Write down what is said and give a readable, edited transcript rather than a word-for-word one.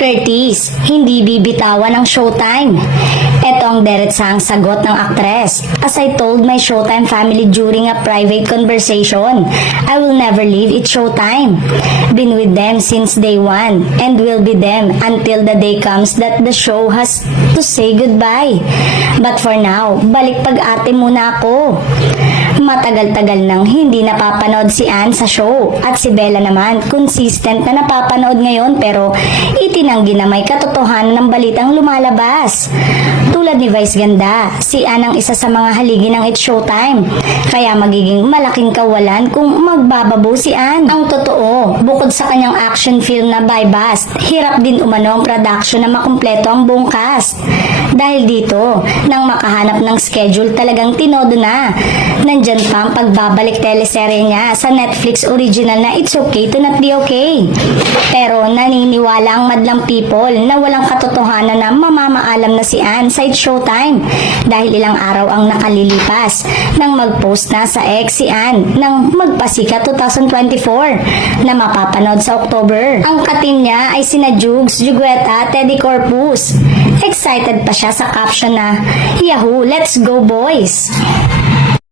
Curtis, hindi bibitawan ng Showtime. Ito ang diretsahang sagot ng aktres. As I told my Showtime family during a private conversation, I will never leave it Showtime. Been with them since day one and will be them until the day comes that the show has to say goodbye. But for now, balik pag-ate muna ako. Matagal-tagal nang hindi napapanood si Ann sa show at si Bella naman consistent na napapanood ngayon pero itinanggi na may katotohanan ng balitang lumalabas. Tulad ni Vice Ganda, si Ann ang isa sa mga haligi ng It's Showtime kaya magiging malaking kawalan kung magbababo si Ann. Ang totoo, bukod sa kanyang action film na By Bust, hirap din umano ang production na makumpleto ang buong cast. Dahil dito, nang makahanap ng schedule talagang tinodo na. Nandyan pa ang pagbabalik teleserye niya sa Netflix original na It's Okay to Not Be Okay. Pero naniniwala ang madlang people na walang katotohanan na mamamaalam na si Ann sa It's Showtime dahil ilang araw ang nakalilipas nang mag-post na sa X si Ann ng Magpasika 2024 na mapapanood sa October. Ang katim niya ay sina Jugs, Jugueta, Teddy Corpus. Excited pa siya sa caption na, Yahoo! Let's go boys!